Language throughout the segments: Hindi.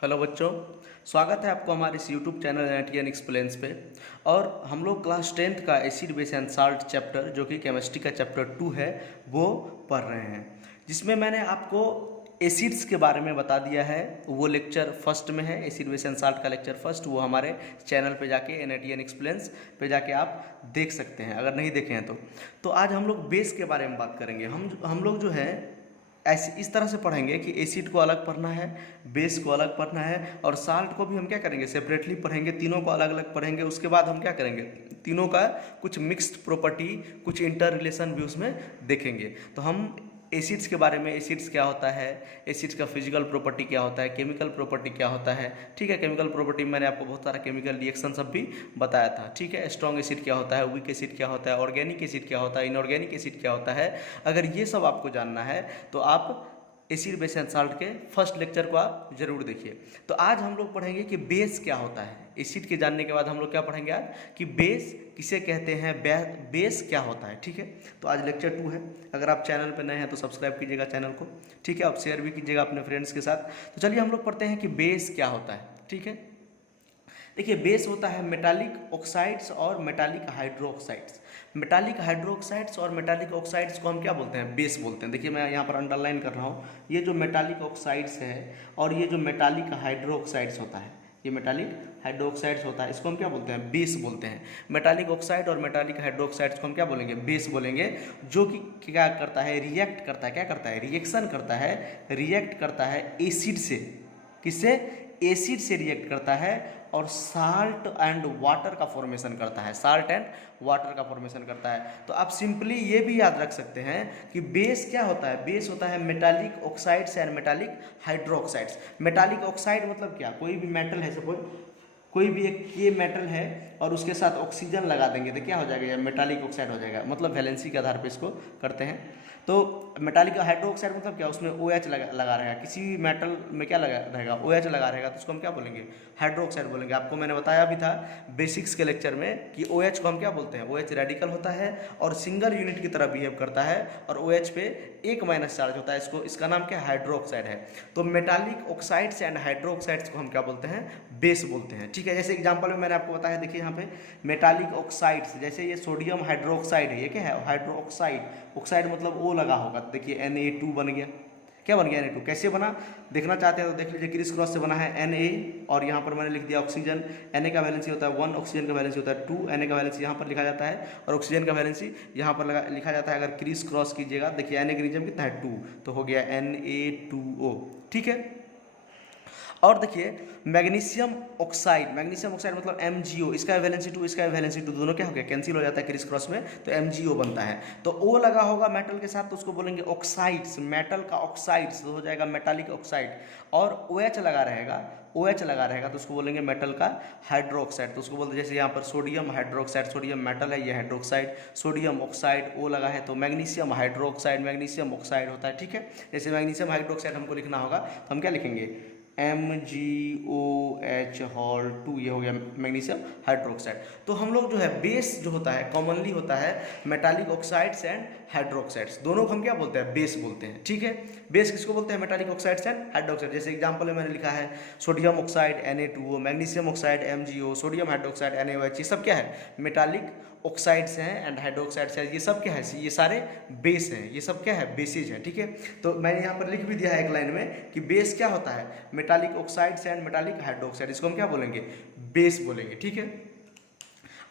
हेलो बच्चों, स्वागत है आपको हमारे इस यूट्यूब चैनल एनटीएन एक्सप्लेन्स पे। और हम लोग क्लास 10th का acid base and salt chapter जो कि केमिस्ट्री का चैप्टर 2 है वो पढ़ रहे हैं, जिसमें मैंने आपको एसिड्स के बारे में बता दिया है। वो लेक्चर फर्स्ट में है, एसिड बेस एंड साल्ट का लेक्चर फर्स्ट, वो हमारे चैनल पे जाके एनटीएन एक्सप्लेन्स पे जाके आप देख सकते हैं अगर नहीं देखे हैं तो आज हम लोग बेस के बारे में बात करेंगे। हम लोग जो है ऐसे इस तरह से पढ़ेंगे कि एसिड को अलग पढ़ना है, बेस को अलग पढ़ना है, और साल्ट को भी हम क्या करेंगे सेपरेटली पढ़ेंगे, तीनों को अलग अलग पढ़ेंगे। उसके बाद हम क्या करेंगे, तीनों का कुछ मिक्स्ड प्रॉपर्टी, कुछ इंटर रिलेशन भी उसमें देखेंगे। तो हम एसिड्स के बारे में, एसिड्स क्या होता है, एसिड्स का फिजिकल प्रॉपर्टी क्या होता है, केमिकल प्रॉपर्टी क्या होता है, ठीक है। केमिकल प्रॉपर्टी में मैंने आपको बहुत सारा केमिकल रिएक्शन सब भी बताया था, ठीक है। स्ट्रॉन्ग एसिड क्या होता है, वीक एसिड क्या होता है, ऑर्गेनिक एसिड क्या होता है, इनऑर्गेनिक एसिड क्या होता है। अगर ये सब आपको जानना है तो आप एसिड बेस एंड साल्ट के फर्स्ट लेक्चर को आप जरूर देखिए। तो आज हम लोग पढ़ेंगे कि बेस क्या होता है। एसिड के जानने के बाद हम लोग क्या पढ़ेंगे आज कि बेस किसे कहते हैं, बेस क्या होता है, ठीक है। तो आज लेक्चर 2 है। अगर आप चैनल पर नए हैं तो सब्सक्राइब कीजिएगा चैनल को, ठीक है। आप शेयर भी कीजिएगा अपने फ्रेंड्स के साथ। तो चलिए हम लोग पढ़ते हैं कि बेस क्या होता है, ठीक है। देखिए, बेस होता है मेटालिक ऑक्साइड्स और मेटालिक हाइड्रोक्साइड्स। मेटालिक हाइड्रोक्साइड्स और मेटालिक ऑक्साइड्स को हम क्या बोलते हैं, बेस बोलते हैं। देखिए मैं यहाँ पर अंडरलाइन कर रहा हूँ, ये जो मेटालिक ऑक्साइड्स है और ये जो मेटालिक हाइड्रोक्साइड्स होता है, ये मेटालिक हाइड्रोक्साइड्स होता है, इसको हम क्या बोलते हैं, बेस बोलते हैं। मेटालिक ऑक्साइड और मेटालिक हाइड्रोक्साइड्स को हम क्या बोलेंगे, बेस बोलेंगे। जो कि क्या करता है, रिएक्ट करता है, क्या करता है, रिएक्शन करता है, रिएक्ट करता है एसिड से। किससे, एसिड से रिएक्ट करता है और साल्ट एंड वाटर का फॉर्मेशन करता है, साल्ट एंड वाटर का फॉर्मेशन करता है। तो आप सिंपली ये भी याद रख सकते हैं कि बेस क्या होता है, बेस होता है metallic oxides and metallic hydroxides. Metallic oxide मतलब क्या, कोई भी मेटल है, सपोज कोई भी एक ये मेटल है और उसके साथ ऑक्सीजन लगा देंगे तो क्या हो जाएगा, मेटालिक ऑक्साइड हो जाएगा। मतलब वैलेंसी के आधार पर इसको करते हैं। तो मेटालिक हाइड्रोक्साइड मतलब क्या, उसमें OH लगा रहेगा, किसी भी मेटल में क्या लगा रहेगा, OH लगा रहेगा, तो उसको हम क्या बोलेंगे, हाइड्रोक्साइड बोलेंगे। आपको मैंने बताया भी था बेसिक्स के लेक्चर में कि OH को हम क्या बोलते हैं, OH रेडिकल होता है और सिंगल यूनिट की तरह बिहेव करता है और OH पे एक माइनस चार्ज होता है। इसका नाम क्या, हाइड्रोक्साइड है। तो मेटालिक ऑक्साइड्स एंड हाइड्रोक्साइड्स को हम क्या बोलते हैं, बेस बोलते हैं, ठीक है। जैसे एग्जाम्पल में मैंने आपको बताया, देखिए यहाँ पे मेटालिक ऑक्साइड्स, जैसे ये सोडियम हाइड्रोक्साइड है, ये क्या है, हाइड्रोक्साइड। ऑक्साइड मतलब O लगा होगा, तो देखिए Na2 बन गया। क्या बन गया, Na2। कैसे बना, देखना चाहते हैं तो देख लीजिए, क्रिस क्रॉस से बना है Na, और यहाँ पर मैंने लिख दिया ऑक्सीजन। Na का वैलेंसी होता है 1, ऑक्सीजन का वैलेंसी होता है 2, Na का वैलेंसी यहाँ पर लिखा जाता है और ऑक्सीजन का वैलेंसी यहाँ पर लिखा जाता है। अगर क्रिस क्रॉस कीजिएगा, देखिए Na का रिजम कितना है 2, तो हो गया Na2O, ठीक है। और देखिए मैग्नीशियम ऑक्साइड, मैग्नीशियम ऑक्साइड मतलब MgO, इसका वैलेंसी 2, इसका वैलेंसी 2, दोनों क्या हो गया, कैंसिल हो जाता है क्रिस क्रॉस में, तो MgO बनता है। तो O लगा होगा मेटल के साथ तो उसको बोलेंगे ऑक्साइड्स, मेटल का ऑक्साइड्स, तो हो जाएगा मेटालिक ऑक्साइड। और OH लगा रहेगा, OH लगा रहेगा तो उसको बोलेंगे मेटल का हाइड्रोक्साइड, तो उसको बोलते हैं। जैसे यहाँ पर सोडियम हाइड्रोक्साइड, सोडियम मेटल है, ये हाइड्रोक्साइड, सोडियम ऑक्साइड O लगा है तो मैग्नीशियम हाइड्रोक्साइड, मैग्नीशियम ऑक्साइड होता है, ठीक है। जैसे मैग्नीशियम हाइड्रोक्साइड हमको लिखना होगा तो हम क्या लिखेंगे, MgOH2, ये हो गया मैग्नीशियम हाइड्रोक्साइड। तो हम लोग जो है बेस जो होता है कॉमनली होता है मेटालिक ऑक्साइड्स एंड हाइड्रोक्साइड्स, दोनों को हम क्या बोलते हैं, बेस बोलते हैं, ठीक है। बेस किसको बोलते हैं, मेटालिक ऑक्साइड्स एंड हाइड्रोक्साइड। जैसे एग्जांपल में मैंने लिखा है sodium oxide Na2O, magnesium oxide MgO, sodium hydroxide NaOH, ये सब क्या है, मेटालिक ऑक्साइड्स हैं एंड हाइड्रोक्साइड्स हैं। ये सब क्या है, ये सारे बेस हैं, ये सब क्या है, बेसिज हैं, ठीक है। तो मैंने यहाँ पर लिख भी दिया है एक लाइन में कि बेस क्या होता है, metallic oxides and metallic hydroxide, इसको हम क्या बोलेंगे, बेस बोलेंगे, ठीक है।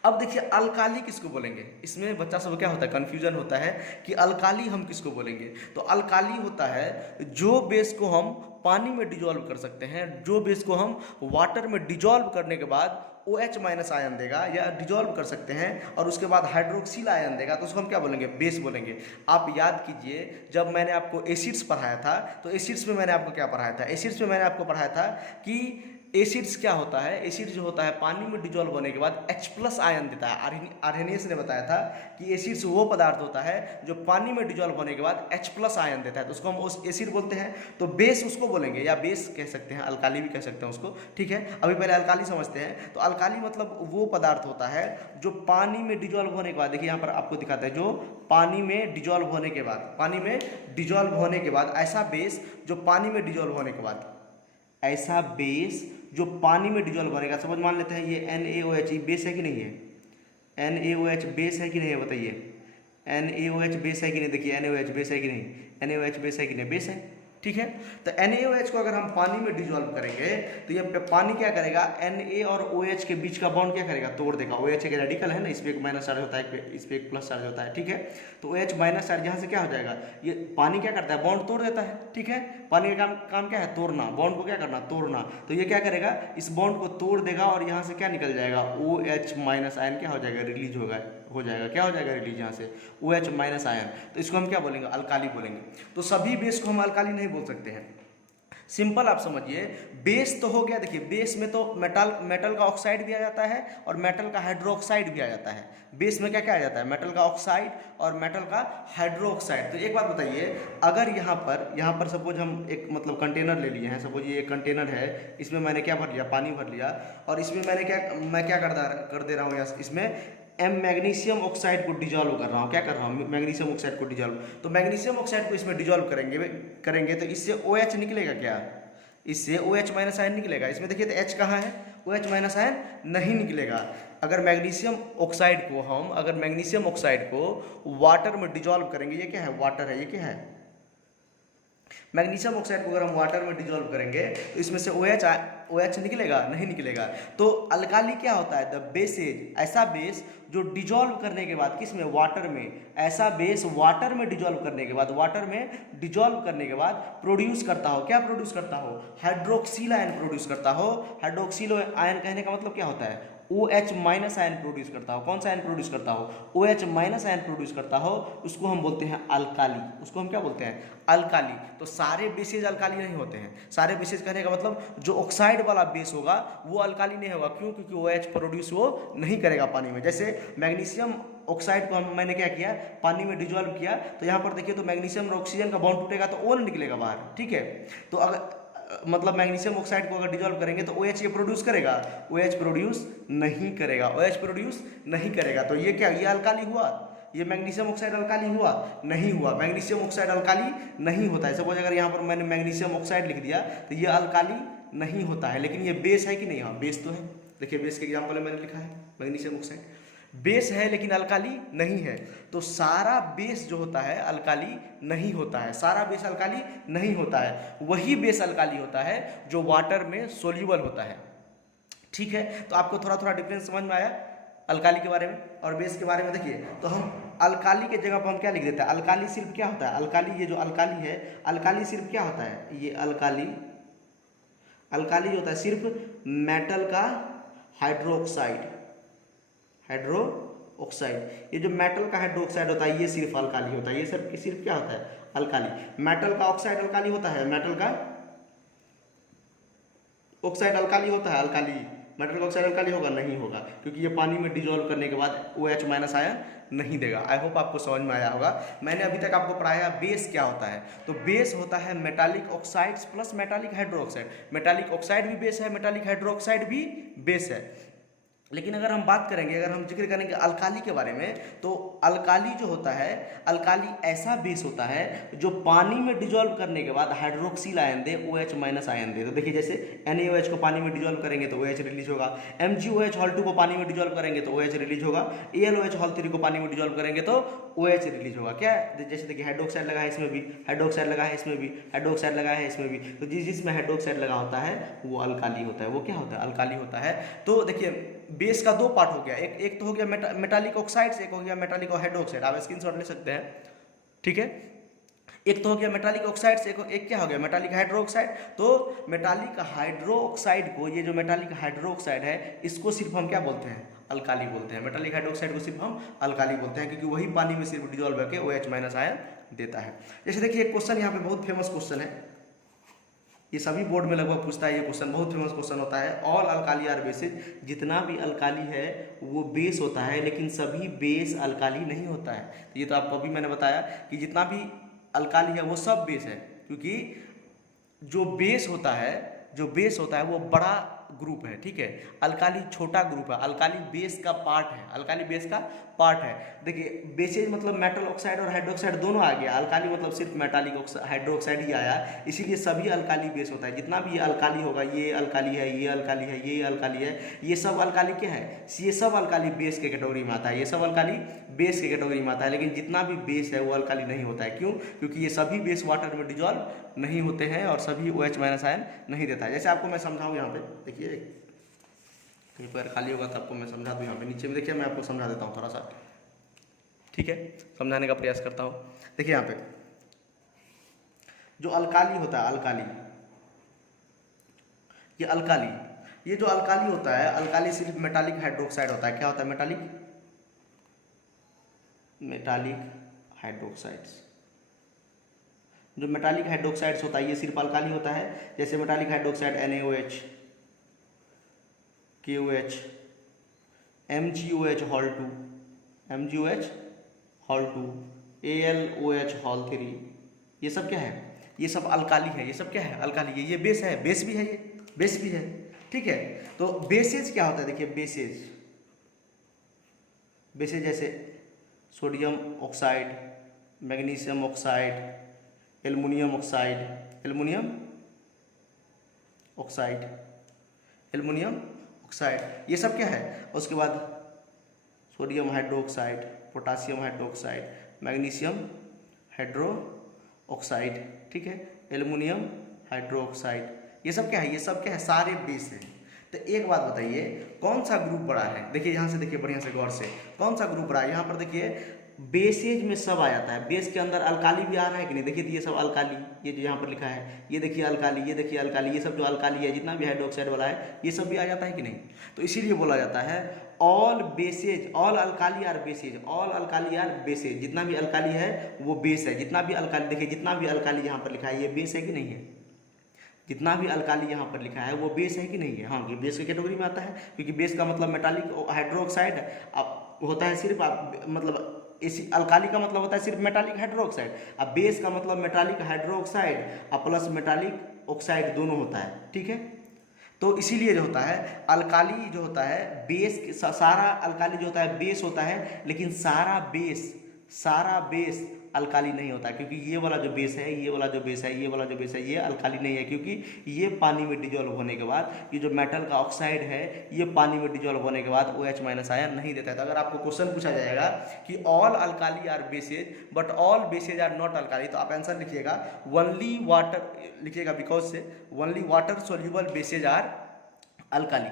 अब देखिए अल्काली किसको बोलेंगे, इसमें बच्चा सब क्या होता है, कंफ्यूजन होता है कि अल्काली हम किसको बोलेंगे। तो अल्काली होता है जो बेस को हम पानी में डिजोल्व कर सकते हैं, जो बेस को हम वाटर में डिजोल्व करने के बाद OH माइनस आयन देगा या डिजोल्व कर सकते हैं और उसके बाद हाइड्रोक्सिल आयन देगा, तो उसको हम क्या बोलेंगे, बेस बोलेंगे। आप याद कीजिए जब मैंने आपको एसिड्स पढ़ाया था तो एसिड्स में मैंने आपको क्या पढ़ाया था, एसिड्स में मैंने आपको पढ़ाया था कि एसिड्स क्या होता है, एसिड जो होता है पानी में डिजोल्व होने के बाद H+ आयन देता है। आर्हेनियस ने बताया था कि एसिड्स वो पदार्थ होता है जो पानी में डिजोल्व होने के बाद H+ आयन देता है, तो उसको हम उस एसिड बोलते हैं। तो बेस उसको बोलेंगे, या बेस कह सकते हैं, अल्काली भी कह सकते हैं उसको, ठीक है। अभी पहले अल्काली समझते हैं। तो अल्काली मतलब वो पदार्थ होता है जो पानी में डिजोल्व होने के बाद, देखिए यहाँ पर आपको दिखाता है, जो पानी में डिजोल्व होने के बाद, पानी में डिजोल्व होने के बाद, ऐसा बेस जो पानी में डिजोल्व होने के बाद ऐसा बेस जो पानी में डिजोल्व करेगा। सपोज मान लेते हैं ये NaOH, ये बेस है कि नहीं है? NaOH बेस है कि नहीं है बताइए? NaOH बेस है कि नहीं? देखिए NaOH बेस है कि नहीं? NaOH बेस है कि नहीं? बेस है, ठीक है। तो NaOH को अगर हम पानी में डिजोल्व करेंगे तो ये पानी क्या करेगा, Na और OH के बीच का बॉन्ड क्या करेगा, तोड़ देगा। OH एक रेडिकल है ना, इस पे एक माइनस चार्ज होता है, इस पे एक प्लस चार्ज होता है, ठीक है। तो OH माइनस चार्ज यहाँ से क्या हो जाएगा, ये पानी क्या करता है, बॉन्ड तोड़ देता है, ठीक है। पानी का काम क्या है, तोड़ना, बॉन्ड को क्या करना, तोड़ना। तो ये क्या करेगा, इस बॉन्ड को तोड़ देगा और यहाँ से क्या निकल जाएगा, OH माइनस आयन क्या हो जाएगा, रिलीज हो जाएगा, क्या हो जाएगा, रिलीज यहाँ से OH माइनस आयन। तो इसको हम क्या बोलेंगे, अल्काली बोलेंगे। तो सभी बेस को हम अल्काली नहीं बोल सकते हैं। सिंपल आप समझिए, बेस तो हो गया। देखिए बेस में तो मेटल का ऑक्साइड भी आ जाता है और मेटल का हाइड्रोक्साइड भी आ जाता है। बेस में क्या क्या आ जाता है, मेटल का ऑक्साइड और मेटल का हाइड्रोक्साइड। तो एक बात बताइए, अगर यहाँ पर सपोज हम एक मतलब कंटेनर ले लिए हैं, सपोज ये एक कंटेनर है, इसमें मैंने क्या भर लिया, पानी भर लिया, और इसमें मैं क्या कर दे रहा हूँ, इसमें मैग्नीशियम ऑक्साइड को डिजोल्व कर रहा हूँ। क्या कर रहा हूँ, मैग्नीशियम ऑक्साइड को डिजोल्व। तो मैग्नीशियम ऑक्साइड को इसमें डिजोल्व करेंगे तो इससे OH निकलेगा क्या, इससे OH माइनस आयन निकलेगा। इसमें देखिए तो H कहाँ है, OH माइनस आयन नहीं निकलेगा। अगर मैग्नीशियम ऑक्साइड को वाटर में डिजोल्व करेंगे, ये क्या है, वाटर है, ये क्या है, मैग्नीशियम ऑक्साइड को अगर हम वाटर में डिजोल्व करेंगे तो इसमें से OH निकलेगा, नहीं निकलेगा। तो अल्काली क्या होता है, द बेसेज, ऐसा बेस जो डिजोल्व करने के बाद किस में, वाटर में, ऐसा बेस वाटर में डिजोल्व करने के बाद प्रोड्यूस करता हो, क्या प्रोड्यूस करता हो, हाइड्रोक्सिल आयन प्रोड्यूस करता हो। हाइड्रोक्सिल आयन कहने का मतलब क्या होता है, OH माइनस आयन प्रोड्यूस करता हो। कौन सा आयन प्रोड्यूस करता हो, OH माइनस आयन प्रोड्यूस करता हो, उसको हम बोलते हैं अल्काली। उसको हम क्या बोलते हैं, अल्काली। तो सारे बेसेज अल्काली नहीं होते हैं। सारे बेसेज कहने का मतलब जो ऑक्साइड वाला बेस होगा वो अल्काली नहीं होगा। क्यों, क्योंकि OH प्रोड्यूस वो नहीं करेगा पानी में। जैसे मैग्नीशियम ऑक्साइड को मैंने क्या किया, पानी में डिजोल्व किया, तो यहाँ पर देखिए तो मैग्नीशियम और ऑक्सीजन का बॉन्ड टूटेगा तो O निकलेगा बाहर, ठीक है। तो अगर मतलब मैग्नीशियम ऑक्साइड को अगर डिजोल्व करेंगे तो OH ये प्रोड्यूस करेगा, OH प्रोड्यूस नहीं करेगा, OH प्रोड्यूस नहीं करेगा। तो ये क्या, ये अल्काली हुआ, ये मैग्नीशियम ऑक्साइड अल्काली हुआ, नहीं हुआ। मैग्नीशियम ऑक्साइड अल्काली नहीं होता है। सपोज अगर यहाँ पर मैंने मैग्नीशियम ऑक्साइड लिख दिया तो ये अल्काली नहीं होता है, लेकिन ये बेस है कि नहीं, हाँ बेस तो है। देखिए बेस के एग्जाम्पल में मैंने लिखा है मैग्नीशियम ऑक्साइड, बेस है लेकिन अल्काली नहीं है। तो सारा बेस जो होता है अल्काली नहीं होता है, सारा बेस अल्काली नहीं होता है। वही बेस अल्काली होता है जो वाटर में सोल्यूबल होता है, ठीक है। तो आपको थोड़ा थोड़ा डिफरेंस समझ में आया अल्काली के बारे में और बेस के बारे में। देखिए तो हम अल्काली के जगह पर हम क्या लिख देते हैं, अल्काली सिर्फ क्या होता है, अल्काली, ये जो अल्काली है, अल्काली सिर्फ क्या होता है, ये अल्काली जो होता है सिर्फ मेटल का हाइड्रोक्साइड, ये जो मेटल का हाइड्रोक्साइड होता है ये सिर्फ अल्काली होता है। ये सिर्फ क्या होता है, अल्काली। मेटल का ऑक्साइड अल्काली होता है, मेटल का ऑक्साइड अल्काली होता है, अल्काली। मेटल का ऑक्साइड अल्काली होगा, नहीं होगा, क्योंकि ये पानी में डिजोल्व करने के बाद OH माइनस आयन नहीं देगा। आई होप आपको समझ में आया होगा। मैंने अभी तक आपको पढ़ाया बेस क्या होता है। तो बेस होता है metallic oxides plus metallic hydroxide. Metallic oxide भी बेस है, मेटालिक हाइड्रोक्साइड भी बेस है। लेकिन अगर हम बात करेंगे, अगर हम जिक्र करेंगे अल्काली के बारे में, तो अल्काली जो होता है, अल्काली ऐसा बेस होता है जो पानी में डिजोल्व करने के बाद हाइड्रोक्सिल आयन दे, OH माइनस आयन दे। तो देखिए जैसे NaOH को पानी में डिजोल्व करेंगे तो OH रिलीज होगा, MgOH हॉल 2 को पानी में डिजोल्व करेंगे तो OH रिलीज होगा, AlOH हॉल 3 को पानी में डिजोल्व करेंगे तो OH रिलीज होगा। क्या जैसे देखिए हाइड्रोक्साइड लगा है इसमें भी, हाइड्रोक्साइड लगा है इसमें भी, हाइड्रोक्साइड लगा है इसमें भी। तो जिसमें हाइड्रोक्साइड लगा होता है वो अल्काली होता है, वो क्या होता है, अल्काली होता है। तो देखिए बेस का दो पार्ट हो गया, एक तो हो गया मेटालिक ऑक्साइड, एक हो गया मेटालिक हाइड्रोक्साइड। आप स्क्रीनशॉट ले सकते हैं, ठीक है। एक तो हो गया मेटालिक ऑक्साइड से, एक क्या हो गया, मेटालिक हाइड्रोक्साइड। तो मेटालिक हाइड्रोक्साइड को, ये जो मेटालिक हाइड्रोक्साइड है इसको सिर्फ हम क्या बोलते हैं, अल्काली बोलते हैं। मेटालिक हाइड्रोक्साइड को सिर्फ हम अल्काली बोलते हैं क्योंकि वही पानी में सिर्फ डिजोल्व करके OH माइनस आयन देता है। जैसे देखिए एक क्वेश्चन यहाँ पे बहुत फेमस क्वेश्चन है, ये सभी बोर्ड में लगभग पूछता है, ये क्वेश्चन बहुत फेमस क्वेश्चन होता है। ऑल अल्काली आर बेसिस, जितना भी अल्काली है वो बेस होता है, लेकिन सभी बेस अल्काली नहीं होता है। ये तो आपको अभी मैंने बताया कि जितना भी अल्काली है वो सब बेस है, क्योंकि जो बेस होता है वो बड़ा ग्रुप है, ठीक है। अल्काली छोटा ग्रुप है, अल्काली बेस का पार्ट है, अल्काली बेस का पार्ट है। देखिए बेसेज मतलब मेटल ऑक्साइड और हाइड्रोक्साइड दोनों आ गया, अल्काली मतलब सिर्फ मेटालिक हाइड्रोक्साइड ही आया, इसीलिए सभी अल्काली बेस होता है। जितना भी अल्काली होगा, ये अल्काली है, ये अल्काली है, ये अल्काली है, ये सब अल्काली क्या है, ये सब अल्काली बेस के कैटेगरी में आता है, ये सब अल्काली बेस के कैटेगरी में आता है। लेकिन जितना भी बेस है वो अल्काली नहीं होता है। क्यों? क्योंकि ये सभी बेस वाटर में डिजॉल्व नहीं होते हैं और सभी OH माइनस आयन नहीं देता है। जैसे आपको मैं समझाऊँ यहाँ पे, देखिए कहीं पर खाली होगा तो आपको मैं समझा दूँ। यहाँ पे नीचे में देखिए, मैं आपको समझा देता हूँ थोड़ा सा, ठीक है, समझाने का प्रयास करता हूँ। देखिए यहाँ पे जो अल्काली होता है, अल्काली, ये अल्काली, ये जो अल्काली होता है, अल्काली सिर्फ मेटालिक हाइड्रोक्साइड होता है। क्या होता है? Metallic hydroxides. जो मेटालिक हाइड्रोक्साइड्स होता है ये सिर्फ अल्काली होता है। जैसे metallic hydroxide NaOH, KOH, MgOH hall 2, MgOH hall 2, AlOH hall 3, ये सब क्या है? ये सब अल्काली है। ये सब क्या है? अल्काली है। ये बेस है, बेस भी है, ये बेस भी है, ठीक है। तो बेसेज क्या होता है? देखिए बेसेज, बेसेज जैसे sodium oxide, magnesium oxide, aluminium oxide, aluminium oxide, aluminium oxide, ये सब क्या है? उसके बाद sodium hydroxide, potassium hydroxide, magnesium hydroxide, ठीक है, एल्युमिनियम हाइड्रोक्साइड, ये सब क्या है? ये सब क्या है? सारे बेस हैं। तो एक बात बताइए, कौन सा ग्रुप बड़ा है? देखिए यहाँ से देखिए बढ़िया से गौर से, कौन सा ग्रुप बड़ा है? यहाँ पर देखिए बेसेज में सब आ जाता है। बेस के अंदर अल्काली भी आ रहा है कि नहीं? देखिए ये सब अल्काली, ये जो यहाँ पर लिखा है, ये देखिए अल्काली, ये देखिए अल्काली, ये सब जो अल्काली है, जितना भी हाइड्रोक्साइड वाला है, ये सब भी आ जाता है कि नहीं? तो इसीलिए बोला जाता है all bases, all alkali are bases, all alkali are bases. जितना भी अल्काली है वो बेस है। जितना भी अल्काली, देखिए जितना भी अल्काली यहाँ पर लिखा है, ये बेस है कि नहीं है? जितना भी अल्काली यहाँ पर लिखा है वो बेस है कि नहीं है? हाँ, ये बेस की कैटेगरी में आता है, क्योंकि बेस का मतलब मेटालिक हाइड्रोक्साइड होता है सिर्फ, मतलब इसी अल्काली का मतलब होता है सिर्फ मेटालिक हाइड्रोक्साइड, अब बेस का मतलब metallic hydroxide plus metallic oxide दोनों होता है, ठीक है। तो इसीलिए जो होता है अल्काली जो होता है बेस, सारा अल्काली जो होता है बेस होता है, लेकिन सारा बेस अल्काली नहीं होता, क्योंकि ये वाला जो बेस है, ये वाला जो बेस है, ये वाला जो बेस है, ये अल्काली नहीं है, क्योंकि ये पानी में डिजोल्व होने के बाद, ये जो मेटल का ऑक्साइड है ये पानी में डिजोल्व होने के बाद OH माइनस आयन नहीं देता है। तो अगर आपको क्वेश्चन पूछा जाएगा कि all alkali are bases but all bases are not alkali, तो आप आंसर लिखिएगा ओनली वाटर, लिखिएगा बिकॉज से only water soluble bases are alkali,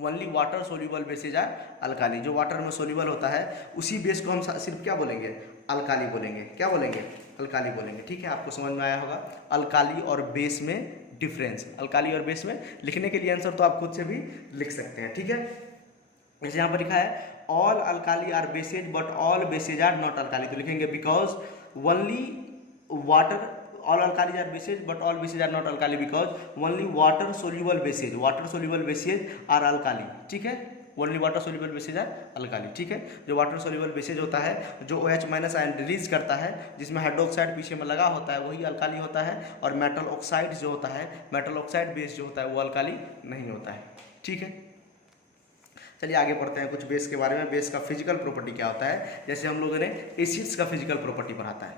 only water soluble bases are alkali. जो वाटर में सोल्यूबल होता है उसी बेस को हम सिर्फ क्या बोलेंगे? अल्काली बोलेंगे। क्या बोलेंगे? अल्काली बोलेंगे, ठीक है। आपको समझ में आया होगा अल्काली और बेस में डिफरेंस। अल्काली और बेस में लिखने के लिए आंसर तो आप खुद से भी लिख सकते हैं, ठीक है। जैसे यहाँ पर लिखा है all alkali are bases but all bases are not alkali, तो लिखेंगे because only water, all alkalis are bases but all bases are not alkali because only water soluble bases are alkali, ठीक है। Only water soluble bases are alkali, ठीक है। जो वाटर सोल्यूबल बेसेज होता है, जो OH माइनस आयन रिलीज करता है, जिसमें हाइड्रोक्साइड पीछे में लगा होता है, वही अल्काली होता है। और मेटल ऑक्साइड जो होता है, मेटल ऑक्साइड बेस जो होता है वो अल्काली नहीं होता है, ठीक है। चलिए आगे पढ़ते हैं कुछ बेस के बारे में। बेस का फिजिकल प्रॉपर्टी क्या होता है? जैसे हम लोगों ने एसिड्स का फिजिकल प्रॉपर्टी पढ़ा था।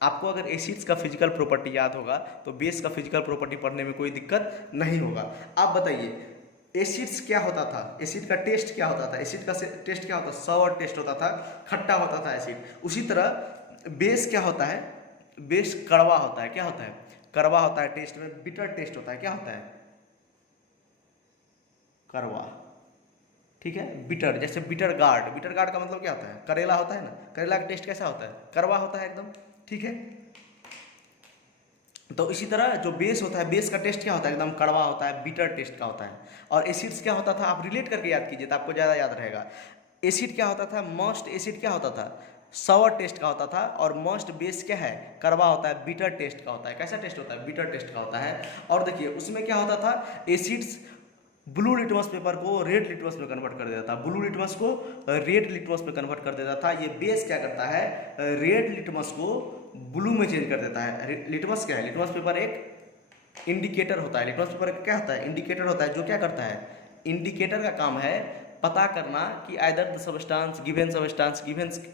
आपको अगर एसिड्स का फिजिकल प्रॉपर्टी याद होगा तो बेस का फिजिकल प्रॉपर्टी पढ़ने में कोई दिक्कत नहीं होगा। आप बताइए एसिड्स क्या होता था? एसिड का टेस्ट क्या होता था? एसिड का टेस्ट क्या होता था? सॉर टेस्ट होता था, खट्टा होता था एसिड। उसी तरह बेस क्या होता है? बेस कड़वा होता है। क्या होता है? कड़वा होता है टेस्ट में, बिटर टेस्ट होता है। क्या होता है? कड़वा, ठीक है। बिटर, जैसे बिटर गार्ड, बिटर गार्ड का मतलब क्या होता है? करेला होता है ना, करेला का टेस्ट कैसा होता है? कड़वा होता है एकदम, ठीक है। तो इसी तरह जो बेस होता है, बेस का टेस्ट क्या होता है? एकदम कड़वा होता है, बिटर टेस्ट का होता है। और एसिड्स क्या होता था? आप रिलेट करके याद कीजिए तो आपको ज़्यादा याद रहेगा। एसिड क्या होता था? मोस्ट एसिड क्या होता था? सॉर टेस्ट का होता था। और मोस्ट बेस क्या है? कड़वा होता है, बिटर टेस्ट का होता है। कैसा टेस्ट होता है? बिटर टेस्ट का होता है। और देखिए उसमें क्या होता था? एसिड्स ब्लू लिटमस पेपर को रेड लिटमस में कन्वर्ट कर देता था, ब्लू लिटमस को रेड लिटमस में कन्वर्ट कर देता था। ये बेस क्या करता है? रेड लिटमस को ब्लू में चेंज कर देता है। लिटमस क्या है? लिटमस पेपर एक इंडिकेटर होता है। लिटमस पेपर क्या होता है? इंडिकेटर होता है, जो क्या करता है? इंडिकेटर का काम है पता करना कि either the substance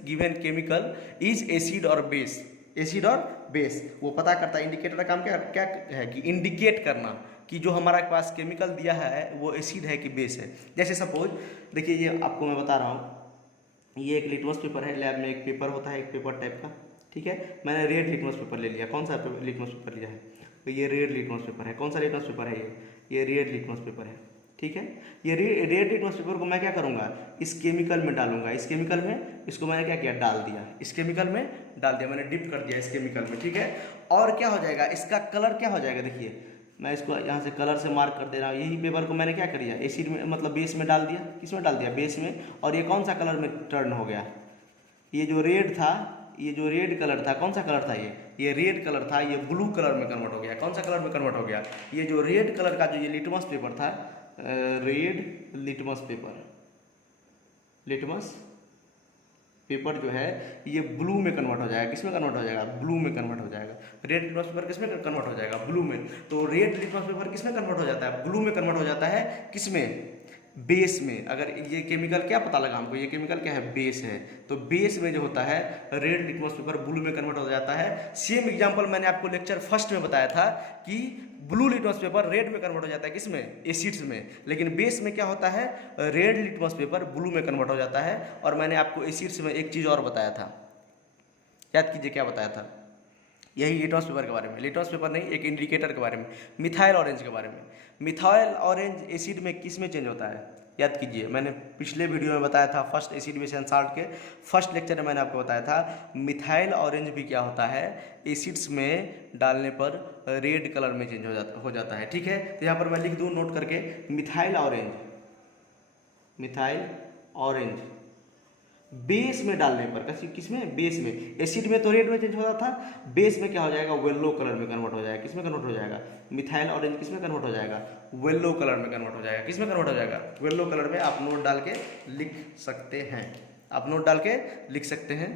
given chemical is acid और बेस, एसिड और बेस, वो पता करता है। इंडिकेटर का काम क्या क्या है कि इंडिकेट करना कि जो हमारे पास केमिकल दिया है वो एसिड है कि बेस है। जैसे सपोज देखिए, ये आपको मैं बता रहा हूँ, ये एक लिटमस पेपर है, लैब में एक पेपर होता है, एक पेपर टाइप का, ठीक है। मैंने रेड लिटमस पेपर ले लिया। कौन सा लिटमस पेपर लिया है? तो ये रेड लिटमस पेपर है। कौन सा लिटमस पेपर है? ये रेड लिटमस पेपर है, ठीक है। ये रेड लिटमस पेपर को मैं क्या करूँगा, इस केमिकल में डालूंगा। इस केमिकल में इसको मैंने क्या किया, डाल दिया, इस केमिकल में डाल दिया, मैंने डिप कर दिया इस केमिकल में, ठीक है। और क्या हो जाएगा, इसका कलर क्या हो जाएगा, देखिए मैं इसको यहाँ से कलर से मार्क कर दे रहा हूँ। यही पेपर को मैंने क्या कर दिया, एसिड में मतलब बेस में डाल दिया। किस में डाल दिया? बेस में। और ये कौन सा कलर में टर्न हो गया? ये जो रेड था, ये जो रेड कलर था, कौन सा कलर था? ये रेड कलर था, ये ब्लू कलर में कन्वर्ट हो गया। कौन सा कलर में कन्वर्ट हो गया? ये जो रेड कलर का जो ये लिटमस पेपर था, red litmus paper, litmus paper जो है ये ब्लू में कन्वर्ट हो जाएगा। किस में कन्वर्ट हो जाएगा? ब्लू में कन्वर्ट हो जाएगा। रेड लिटमस पेपर किस में कन्वर्ट हो जाएगा? ब्लू में। तो रेड लिटमस पेपर किस में कन्वर्ट हो जाता है? ब्लू में कन्वर्ट हो जाता है। किस में? बेस में। अगर ये केमिकल क्या पता लगा हमको, ये केमिकल क्या है? बेस है। तो बेस में जो होता है रेड लिटमस पेपर ब्लू में कन्वर्ट हो जाता है। सेम एग्जांपल मैंने आपको लेक्चर फर्स्ट में बताया था कि ब्लू लिटमस पेपर रेड में कन्वर्ट हो जाता है। किस में? एसिड्स में। लेकिन बेस में क्या होता है? रेड लिटमस पेपर ब्लू में कन्वर्ट हो जाता है। और मैंने आपको एसिड्स में एक चीज़ और बताया था, याद कीजिए क्या बताया था, यही लिटमस पेपर के बारे में, लिटमस पेपर नहीं, एक इंडिकेटर के बारे में, मिथाइल ऑरेंज के बारे में। मिथाइल ऑरेंज एसिड में किस में चेंज होता है? याद कीजिए, मैंने पिछले वीडियो में बताया था, first acid base and salt के फर्स्ट लेक्चर में मैंने आपको बताया था मिथाइल ऑरेंज भी क्या होता है, एसिड्स में डालने पर रेड कलर में चेंज हो जाता है, ठीक है। तो यहाँ पर मैं लिख दूँ नोट करके, methyl orange, methyl orange base में डालने पर, किस में? बेस में। एसिड में तो रेड में चेंज होता था, बेस में क्या हो जाएगा? येलो कलर में कन्वर्ट हो जाएगा। किस में कन्वर्ट हो जाएगा? मिथाइल ऑरेंज किस में कन्वर्ट हो जाएगा? येलो कलर में कन्वर्ट हो जाएगा। किस में कन्वर्ट हो जाएगा? येलो कलर में। आप नोट डाल के लिख सकते हैं, आप नोट डाल के लिख सकते हैं,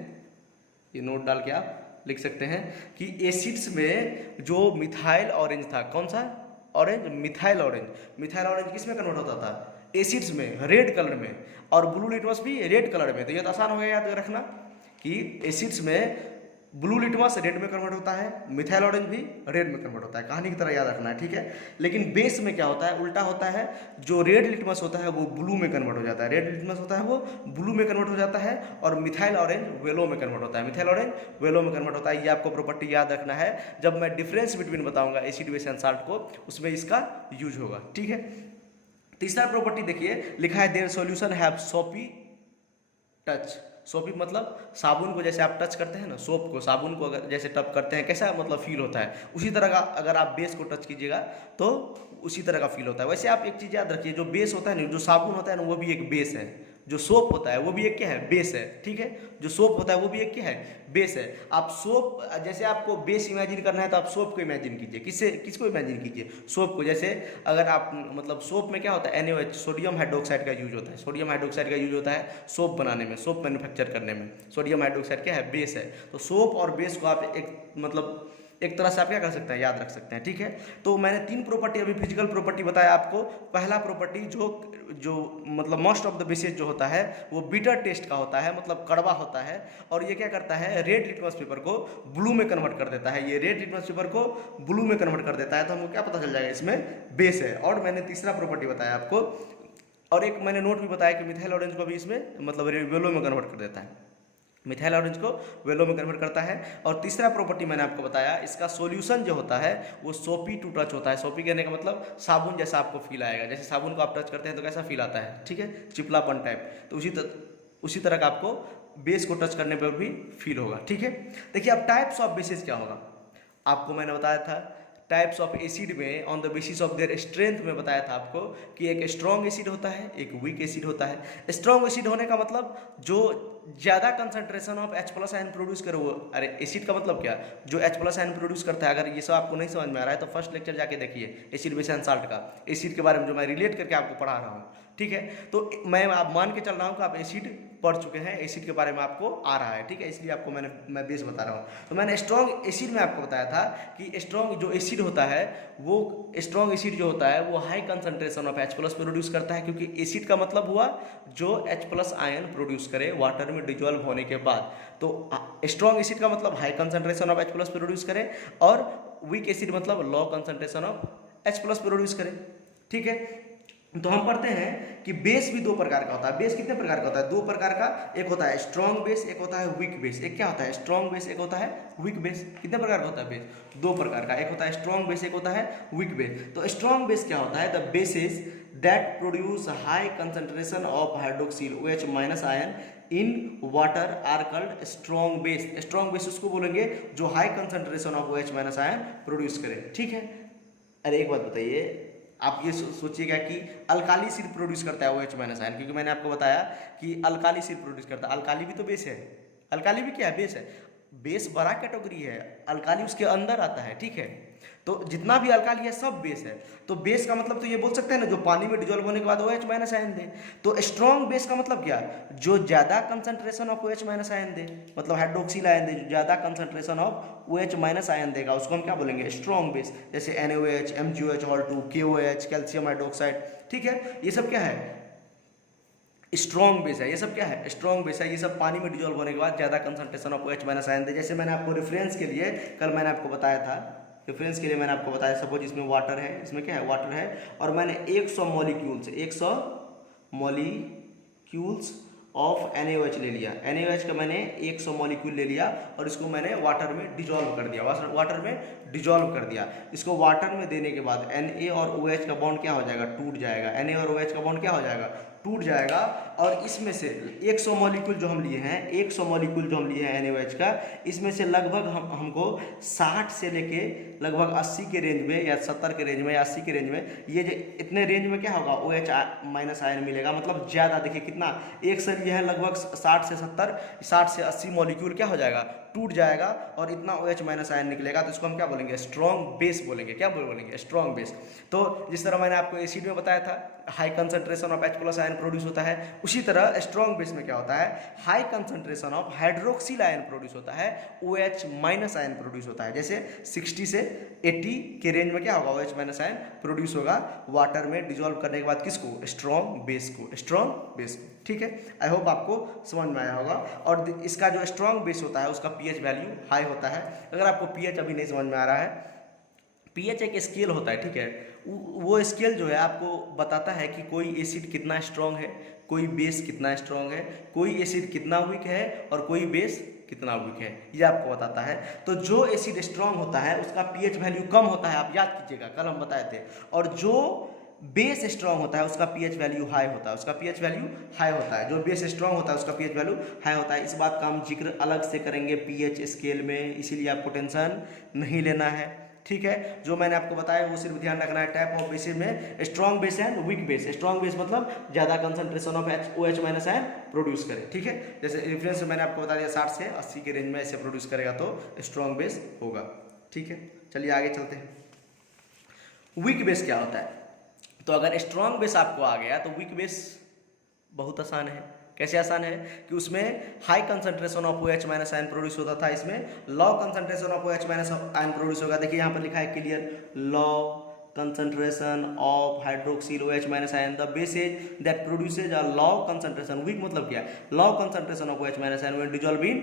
ये नोट डाल के आप लिख सकते हैं कि एसिड्स में जो मिथाइल ऑरेंज था, कौन सा orange? Methyl orange. Methyl orange किस में कन्वर्ट होता था? एसिड्स में, रेड कलर में। और ब्लू लिटमस भी रेड कलर में। तो ये तो आसान हो गया याद रखना कि एसिड्स में ब्लू लिटमस रेड में कन्वर्ट होता है, मिथाइल ऑरेंज भी रेड में कन्वर्ट होता है। कहानी की तरह याद रखना है, ठीक है। लेकिन बेस में क्या होता है? उल्टा होता है, जो रेड लिटमस होता है वो ब्लू में कन्वर्ट हो जाता है, रेड लिटमस होता है वो ब्लू में कन्वर्ट हो जाता है, और मिथाइल ऑरेंज येलो में कन्वर्ट होता है, मिथाइल ऑरेंज येलो में कन्वर्ट होता है। ये आपको प्रॉपर्टी याद रखना है, जब मैं डिफरेंस बिटवीन बताऊंगा एसिड बेस एंड साल्ट को, उसमें इसका यूज होगा, ठीक है। तीसरा प्रॉपर्टी देखिए, लिखा है देयर सॉल्यूशन हैव सोपी टच। सोपी मतलब साबुन को जैसे आप टच करते हैं ना, सोप को, साबुन को अगर जैसे टच करते हैं, कैसा मतलब फील होता है, उसी तरह का अगर आप बेस को टच कीजिएगा तो उसी तरह का फील होता है। वैसे आप एक चीज़ याद रखिए, जो बेस होता है ना, जो साबुन होता है ना, वो भी एक बेस है। जो सोप होता है वो भी एक क्या है? बेस है, ठीक है। जो सोप होता है वो भी एक क्या है? बेस है। आप सोप, जैसे आपको बेस इमेजिन करना है तो आप सोप को इमेजिन कीजिए। किसको इमेजिन कीजिए? सोप को। जैसे अगर आप मतलब सोप में क्या होता है? NaOH, सोडियम हाइड्रोक्साइड का यूज होता है। सोडियम हाइड्रोक्साइड का यूज होता है सोप बनाने में, सोप मैन्युफैक्चर करने में। सोडियम हाइड्रोक्साइड क्या है? बेस है। तो सोप और बेस को आप एक तरह से आप क्या कर सकते हैं? याद रख सकते हैं, ठीक है। तो मैंने 3 प्रॉपर्टी अभी फिजिकल प्रॉपर्टी बताया आपको। पहला प्रॉपर्टी जो मतलब मोस्ट ऑफ द बेसिस जो होता है वो बिटर टेस्ट का होता है, मतलब कड़वा होता है, और ये क्या करता है? रेड लिटमस पेपर को ब्लू में कन्वर्ट कर देता है। ये रेड लिटमस पेपर को ब्लू में कन्वर्ट कर देता है, तो हमको क्या पता चल जाएगा? इसमें बेस है। और मैंने तीसरा प्रॉपर्टी बताया आपको, और एक मैंने नोट भी बताया कि मिथाइल ऑरेंज को भी इसमें मतलब येलो में कन्वर्ट कर देता है, मिथाइल ऑरेंज को येलो में कन्वर्ट करता है। और तीसरा प्रॉपर्टी मैंने आपको बताया, इसका सॉल्यूशन जो होता है वो सोपी टू टच होता है। सोपी कहने का मतलब साबुन जैसा आपको फील आएगा। जैसे साबुन को आप टच करते हैं तो कैसा फील आता है, ठीक है, चिपलापन टाइप। तो उसी तरह का आपको बेस को टच करने पर भी फील होगा, ठीक है। देखिए अब टाइप्स ऑफ बेसिस क्या होगा, आपको मैंने बताया था टाइप्स ऑफ एसिड में on the basis of their strength में बताया था आपको कि एक स्ट्रॉन्ग एसिड होता है, एक वीक एसिड होता है। स्ट्रॉन्ग एसिड होने का मतलब जो ज़्यादा concentration of H+ ion produce करे वो, अरे एसिड का मतलब क्या? जो H+ आयन प्रोड्यूस करता है। अगर ये सब आपको नहीं समझ में आ रहा है तो फर्स्ट लेक्चर जाके देखिए एसिड बेस एंड साल्ट का, एसिड के बारे में जो मैं रिलेट करके आपको पढ़ा रहा हूँ, ठीक है। तो मैं आप मान के चल रहा हूँ कि आप एसिड पढ़ चुके हैं, एसिड के बारे में आपको आ रहा है, ठीक है, इसलिए आपको मैं बेस बता रहा हूँ। तो मैंने स्ट्रॉन्ग एसिड में आपको बताया था कि स्ट्रॉन्ग जो एसिड होता है वो स्ट्रॉन्ग एसिड जो होता है वो high concentration of H+ produce करता है, क्योंकि एसिड का मतलब हुआ जो H+ आयन प्रोड्यूस करे वाटर में डिजोल्व होने के बाद। तो स्ट्रॉन्ग एसिड का मतलब high concentration of H+ produce करे, और वीक एसिड मतलब लो कंसंट्रेशन ऑफ H+ प्रोड्यूस करे, ठीक है। तो हम पढ़ते हैं कि बेस भी दो प्रकार का होता है। बेस कितने प्रकार का होता है? दो प्रकार का। एक होता है स्ट्रॉन्ग बेस, एक होता है वीक बेस। एक क्या होता है? स्ट्रॉन्ग बेस, एक होता है वीक बेस। कितने प्रकार का होता है बेस? दो प्रकार का। एक होता है स्ट्रॉन्ग बेस, एक होता है वीक बेस। तो स्ट्रॉन्ग बेस क्या होता है? The bases that produce high concentration of hydroxyl OH- ion in water are called strong base. Strong base उसको बोलेंगे जो high concentration of OH- ion produce करे, ठीक है। अरे एक बात बताइए, आप ये सोचिएगा कि अल्काली सिर्फ प्रोड्यूस करता है OH- आयन, क्योंकि मैंने आपको बताया कि अल्काली सिर्फ प्रोड्यूस करता है। अल्काली भी तो बेस है। अल्काली भी क्या है? बेस है। बेस बड़ा कैटेगरी है, अल्काली उसके अंदर आता है, ठीक है। तो जितना भी अल्काली है सब बेस है। तो बेस का मतलब तो ये बोल सकते हैं ना जो पानी में डिजोल्व होने के बाद OH- आयन दे। तो स्ट्रॉन्ग बेस का मतलब क्या? जो ज्यादा कंसंट्रेशन ऑफ OH- आयन दे, मतलब हाइड्रोक्सिल आयन दे जो ज्यादा कंसंट्रेशन ऑफ OH- आयन देगा, उसको हम क्या बोलेंगे? Strong base. जैसे NaOH, MgOH, Hal2, KOH, calcium hydroxide, ठीक है। ये सब क्या है? स्ट्रॉन्ग बेस है। ये सब क्या है? स्ट्रॉन्ग बेस है। ये सब पानी में डिजोल्व होने के बाद ज्यादा कंसंट्रेशन ऑफ OH- आयन दे। जैसे मैंने आपको रेफरेंस के लिए कल मैंने आपको बताया था, रेफरेंस के लिए मैंने आपको बताया, सपोज इसमें वाटर है, इसमें क्या है? वाटर है, और मैंने 100 मॉलिक्यूल्स ऑफ NaOH ले लिया। NaOH का मैंने 100 मॉलिक्यूल ले लिया और इसको मैंने वाटर में डिजोल्व कर दिया, वाटर में डिजोल्व कर दिया। इसको वाटर में देने के बाद Na और OH का बॉन्ड क्या हो जाएगा? टूट जाएगा। Na और OH का बॉन्ड क्या हो जाएगा? टूट जाएगा। और इसमें से 100 मॉलिक्यूल जो हम लिए हैं, 100 मॉलिक्यूल जो हम लिए हैं NaOH का, इसमें से लगभग हमको 60 से लेके लगभग 80 के रेंज में या 70 के रेंज में या 80 के रेंज में, ये जो इतने रेंज में क्या होगा? OH- आयन मिलेगा। मतलब ज़्यादा, देखिए कितना, एक से लिए है लगभग 60 से 70, 60 से 80 मॉलिक्यूल क्या हो जाएगा? टूट जाएगा और इतना OH- आयन निकलेगा। तो इसको हम क्या बोलेंगे? स्ट्रॉन्ग बेस बोलेंगे। क्या बोलेंगे? Strong base. तो जिस तरह मैंने आपको एसिड में बताया था high concentration of H+ ion produce होता है, उसी तरह स्ट्रॉन्ग बेस में क्या होता है? High concentration of hydroxyl ion produce होता है, OH- आयन प्रोड्यूस होता है। जैसे 60 से 80 के रेंज में क्या होगा? OH- आयन प्रोड्यूस होगा वाटर में डिजोल्व करने के बाद। किसको? स्ट्रॉन्ग बेस को। स्ट्रॉन्ग बेस को, ठीक है। आई होप आपको समझ में आया होगा। और इसका जो स्ट्रॉन्ग बेस होता है उसका pH वैल्यू हाई होता है। अगर आपको pH अभी नहीं समझ में आ रहा है, pH एक स्केल होता है, ठीक है। वो स्केल जो है आपको बताता है कि कोई एसिड कितना स्ट्रॉन्ग है, कोई बेस कितना स्ट्रॉन्ग है, कोई एसिड कितना वीक है और कोई बेस कितना वीक है, ये आपको बताता है। तो जो एसिड स्ट्रॉन्ग होता है उसका pH वैल्यू कम होता है, आप याद कीजिएगा, कल हम बताए थे। और जो बेस स्ट्रॉन्ग होता है उसका pH वैल्यू हाई होता है, उसका pH वैल्यू हाई होता है। जो बेस स्ट्रॉन्ग होता है उसका pH वैल्यू हाई होता है। इस बात का हम जिक्र अलग से करेंगे pH स्केल में, इसीलिए आपको टेंशन नहीं लेना है, ठीक है। जो मैंने आपको बताया वो सिर्फ ध्यान रखना है। टाइप ऑफ बेसिस में strong base and weak base. Strong base मतलब ज्यादा concentration of OH- ion produce करे, ठीक है। जैसे रेफरेंस में मैंने आपको बता दिया 60 से 80 के रेंज में ऐसे प्रोड्यूस करेगा तो स्ट्रॉन्ग बेस होगा, ठीक है। चलिए आगे चलते हैं। वीक बेस क्या होता है? तो अगर स्ट्रॉन्ग बेस आपको आ गया तो वीक बेस बहुत आसान है। कैसे आसान है? कि उसमें high concentration of OH- ion produce होता था, इसमें low concentration of OH- ion produce होगा। देखिए यहाँ पर लिखा है clear, low concentration of hydroxyl OH- ion the bases that produces a low concentration. Weak मतलब क्या? Low concentration of OH- ion when dissolve in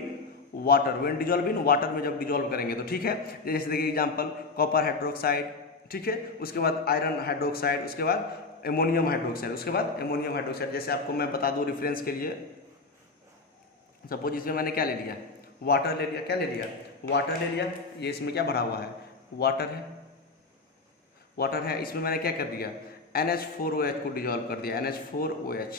water. When dissolve in water में जब डिसॉल्व करेंगे तो, ठीक है। जैसे देखिए एग्जांपल, कॉपर हाइड्रोक्साइड, ठीक है, उसके बाद आयरन हाइड्रोक्साइड, उसके बाद एमोनियम हाइड्रोक्साइड, उसके बाद एमोनियम हाइड्रोक्साइड। जैसे आपको मैं बता दूं रेफरेंस के लिए, सपोज इसमें मैंने क्या ले लिया? वाटर ले लिया। क्या ले लिया? वाटर ले लिया। ये इसमें क्या भरा हुआ है? वाटर है। वाटर है, इसमें मैंने क्या कर दिया? NH4OH को डिजोल्व कर दिया। NH4OH,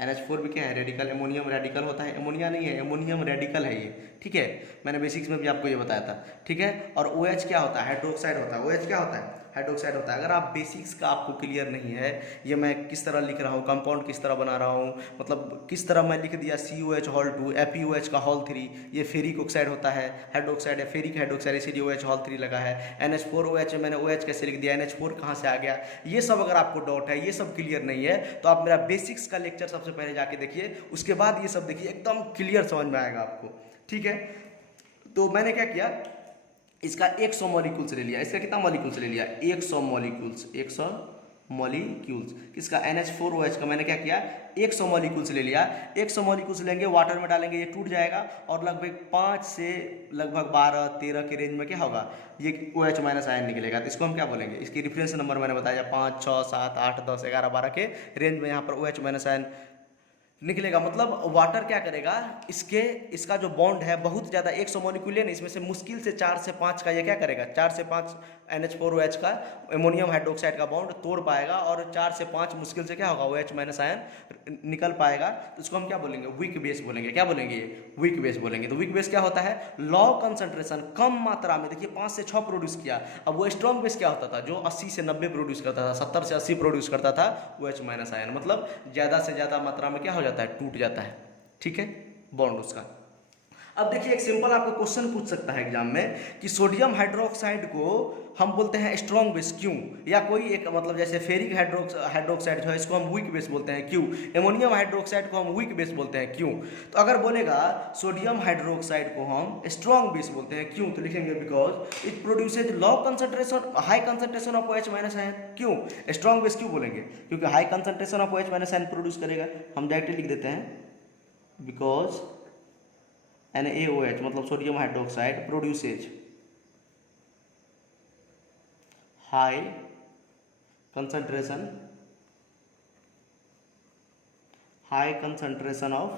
NH4 भी क्या है? रेडिकल। एमोनियम रेडिकल होता है, एमोनिया नहीं है, एमोनियम रेडिकल है ये, ठीक है। मैंने बेसिक्स में भी आपको ये बताया था, ठीक है। और OH क्या होता है? हाइड्रोक्साइड होता है। OH क्या होता है? हाइड्रोक्साइड होता है। अगर आप बेसिक्स का आपको क्लियर नहीं है, ये मैं किस तरह लिख रहा हूँ, कंपाउंड किस तरह बना रहा हूँ, मतलब किस तरह मैं लिख दिया COH होल 2 FeOH का होल 3, ये फेरिक ऑक्साइड होता है, हाइड्रोक्साइड है फेरिक हाइड्रोक्साइड, इसीलिए OH होल 3 लगा है। NH4OH मैंने OH कैसे लिख दिया, NH4 कहाँ से आ गया, ये सब अगर आपको डाउट है, ये सब क्लियर नहीं है, तो आप मेरा बेसिक्स का लेक्चर सबसे पहले जाके देखिए, उसके बाद ये सब देखिए, एकदम क्लियर समझ में आएगा आपको, ठीक है। तो मैंने क्या किया, इसका 100 मॉलिक्यूल्स ले लिया। इसका कितना मॉलिक्यूल्स ले लिया, 100 मॉलिक्यूल्स, 100 मॉलिक्यूल्स। किसका, NH4OH का मैंने क्या किया, 100 मॉलिक्यूल्स ले लिया। 100 मॉलिक्यूल्स लेंगे, वाटर में डालेंगे, ये टूट जाएगा और लगभग 5 से लगभग 12-13 के रेंज में क्या होगा, ये OH माइनस आयन निकलेगा। तो इसको हम क्या बोलेंगे, इसकी रेफरेंस नंबर मैंने बताया 5, 6, 7, 8, 10, 11, 12 के रेंज में यहाँ पर OH माइनस आयन निकलेगा। मतलब वाटर क्या करेगा, इसका जो बॉन्ड है बहुत ज़्यादा, 100 मॉलिक्यूल है ना, इसमें से मुश्किल से 4 से 5 का ये क्या करेगा, 4 से 5 NH4OH का अमोनियम हाइड्रोक्साइड का बॉन्ड तोड़ पाएगा और 4 से 5 मुश्किल से क्या होगा, OH माइनस आयन निकल पाएगा। तो इसको हम क्या बोलेंगे, वीक बेस बोलेंगे। क्या बोलेंगे, वीक बेस बोलेंगे। तो वीक बेस क्या होता है, लो कंसंट्रेशन, कम मात्रा में, देखिए 5 से 6 प्रोड्यूस किया। अब वो स्ट्रॉन्ग बेस क्या होता था, जो 80 से 90 प्रोड्यूस करता था, 70 से 80 प्रोड्यूस करता था, OH माइनस आयन, मतलब ज़्यादा से ज़्यादा मात्रा में क्या हो जाता है, टूट जाता है, ठीक है, बॉन्ड उसका। अब देखिए एक सिंपल आपको क्वेश्चन पूछ सकता है एग्जाम में कि सोडियम हाइड्रोक्साइड को हम बोलते हैं स्ट्रॉन्ग बेस क्यों, या कोई एक मतलब जैसे फेरिक हाइड्रोक्साइड जो है इसको हम वीक बेस बोलते हैं क्यों, एमोनियम हाइड्रोक्साइड को हम वीक बेस बोलते हैं क्यों। तो अगर बोलेगा सोडियम हाइड्रोक्साइड को हम स्ट्रॉन्ग बेस बोलते हैं क्यों, तो लिखेंगे because it produces low concentration high concentration of OH minus ion. क्यों स्ट्रॉन्ग बेस क्यों बोलेंगे, क्योंकि high concentration of OH minus ion produce करेगा। हम डायरेक्टली लिख देते हैं बिकॉज NaOH मतलब sodium hydroxide produces high concentration of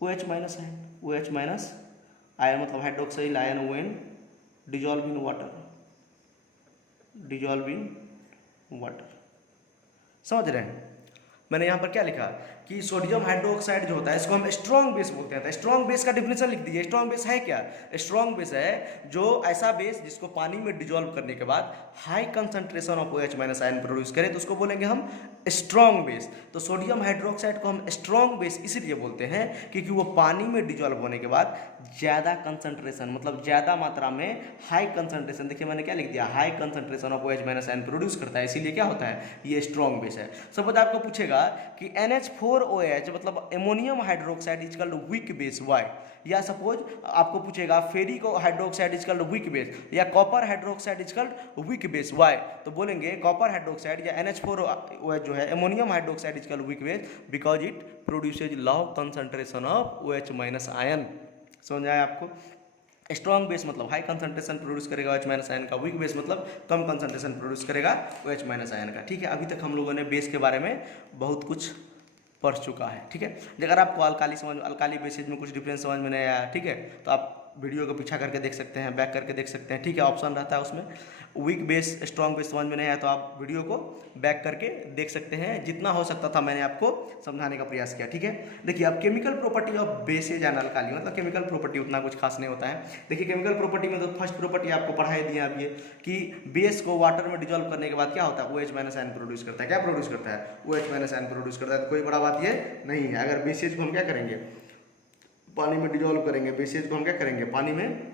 OH minus ion. OH minus ion मतलब hydroxyl ion when dissolve in water. समझ रहे हैं, मैंने यहाँ पर क्या लिखा कि सोडियम हाइड्रोक्साइड जो होता है इसको हम स्ट्रॉन्ग बेस बोलते हैं। तो स्ट्रॉन्ग बेस का डिफिनेशन लिख दीजिए। स्ट्रॉन्ग बेस है क्या, स्ट्रॉन्ग बेस है जो ऐसा बेस जिसको पानी में डिजोल्व करने के बाद high concentration of OH minus ion produce करे, तो उसको बोलेंगे हम स्ट्रॉन्ग बेस। तो सोडियम हाइड्रोक्साइड को हम स्ट्रॉन्ग बेस इसलिए बोलते हैं क्योंकि वो पानी में डिजोल्व होने के बाद ज़्यादा कंसंट्रेशन मतलब ज़्यादा मात्रा में हाई कंसंट्रेशन, देखिए मैंने क्या लिख दिया, high concentration of OH minus ion produce करता है, इसीलिए क्या होता है, ये स्ट्रॉन्ग बेस है। सपोज आपको पूछेगा कि NH4OH मतलब ammonium hydroxide is called weak base, why, या सपोज आपको पूछेगा ferric hydroxide is called weak base या copper hydroxide is called weak base, why, तो बोलेंगे कॉपर हाइड्रोक्साइड या NH4OH जो है ammonium hydroxide is called weak base because it produces low concentration of OH minus ion. समझ आया आपको, स्ट्रॉन्ग बेस मतलब हाई कंसंट्रेशन प्रोड्यूस करेगा OH माइनस आयन का, वीक बेस मतलब कम कंसंट्रेशन प्रोड्यूस करेगा OH माइनस आयन का। ठीक है, अभी तक हम लोगों ने बेस के बारे में बहुत कुछ पढ़ चुका है। ठीक है, अगर आपको अल्काली बेसिस में कुछ डिफरेंस समझ में नहीं आया, ठीक है, तो आप वीडियो को पीछा करके देख सकते हैं, बैक करके देख सकते हैं। ठीक है, ऑप्शन रहता है उसमें, वीक बेस स्ट्रॉन्ग बेस समझ में नहीं आया तो आप वीडियो को बैक करके देख सकते हैं। जितना हो सकता था मैंने आपको समझाने का प्रयास किया। ठीक है, देखिए अब chemical property of bases and alkali, मतलब केमिकल प्रॉपर्टी उतना कुछ खास नहीं होता है। देखिए केमिकल प्रॉपर्टी में तो फर्स्ट प्रॉपर्टी आपको पढ़ाई दिया अब ये कि बेस को वाटर में डिजोल्व करने के बाद क्या होता है, OH माइनस आयन प्रोड्यूस करता है। क्या प्रोड्यूस करता है, OH माइनस आयन प्रोड्यूस करता है। तो कोई बड़ा बात ये नहीं है। अगर बेसेज को हम क्या करेंगे, पानी में डिजोल्व करेंगे, बेसेज को हम क्या करेंगे, पानी में,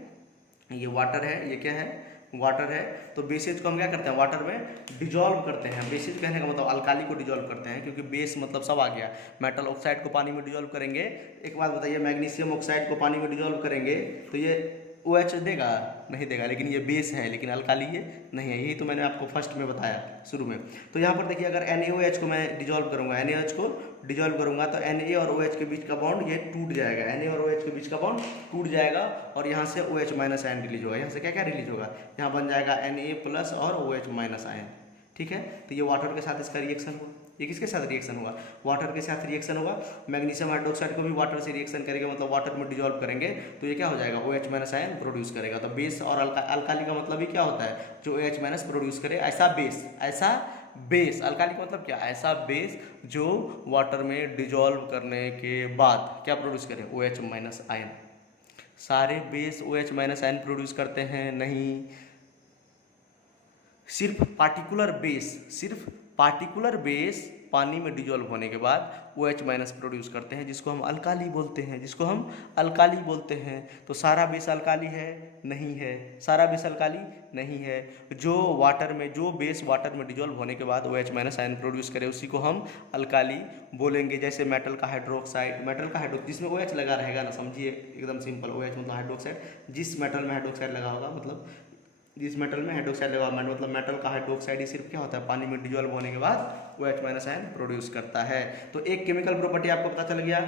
ये वाटर है, ये क्या है, वाटर है, तो बेसेज को हम क्या करते हैं, वाटर में डिजोल्व करते हैं। बेसेज कहने का मतलब अल्काली को डिजोल्व करते हैं, क्योंकि बेस मतलब सब आ गया। मेटल ऑक्साइड को पानी में डिजोल्व करेंगे, एक बात बताइए, मैग्नीशियम ऑक्साइड को पानी में डिजोल्व करेंगे तो ये OH देगा, नहीं देगा, लेकिन ये बेस है, लेकिन अल्काली ये नहीं है। यही तो मैंने आपको फर्स्ट में बताया शुरू में। तो यहाँ पर देखिए अगर NaOH को मैं डिजोल्व करूँगा, NaOH को डिजोल्व करूँगा तो Na और OH के बीच का बॉन्ड ये टूट जाएगा, Na और OH के बीच का बॉन्ड टूट जाएगा और यहाँ से OH माइनस आयन रिलीज होगा। यहाँ से क्या क्या रिलीज होगा, यहाँ बन जाएगा Na प्लस और OH माइनस आयन। ठीक है, तो ये वाटर के साथ इसका रिएक्शन होगा। ये किसके साथ रिएक्शन होगा, वाटर के साथ रिएक्शन होगा। मैग्नीशियम हाइड्रोक्साइड को भी वाटर से रिएक्शन करेंगे, मतलब वाटर में डिजोल्व करेंगे तो ये क्या हो जाएगा, OH माइनस आयन प्रोड्यूस करेगा। तो बेस और अल्काली का मतलब ही क्या होता है, जो OH माइनस प्रोड्यूस करे, ऐसा बेस। अल्काली का मतलब क्या, ऐसा बेस जो वाटर में डिजोल्व करने के बाद क्या प्रोड्यूस करे, OH माइनस आयन। सारे base OH minus ion produce करते हैं नहीं, सिर्फ पार्टिकुलर बेस पानी में डिजोल्व होने के बाद OH माइनस प्रोड्यूस करते हैं, जिसको हम अल्काली बोलते हैं। तो सारा बेस अल्काली है? नहीं है, सारा बेस अल्काली नहीं है। जो बेस वाटर में डिजोल्व होने के बाद OH माइनस आयन प्रोड्यूस करे उसी को हम अल्काली बोलेंगे। जैसे मेटल का हाइड्रोक्साइड जिसमें OH लगा रहेगा ना, समझिए एकदम सिंपल, OH मतलब हाइड्रोक्साइड। जिस मेटल में हाइड्रोक्साइड लगा होगा मतलब मेटल का हाइड्रोक्साइड ही सिर्फ क्या होता है, पानी में डिजोल्व होने के बाद OH माइनस आयन प्रोड्यूस करता है। तो एक केमिकल प्रॉपर्टी आपको पता चल गया।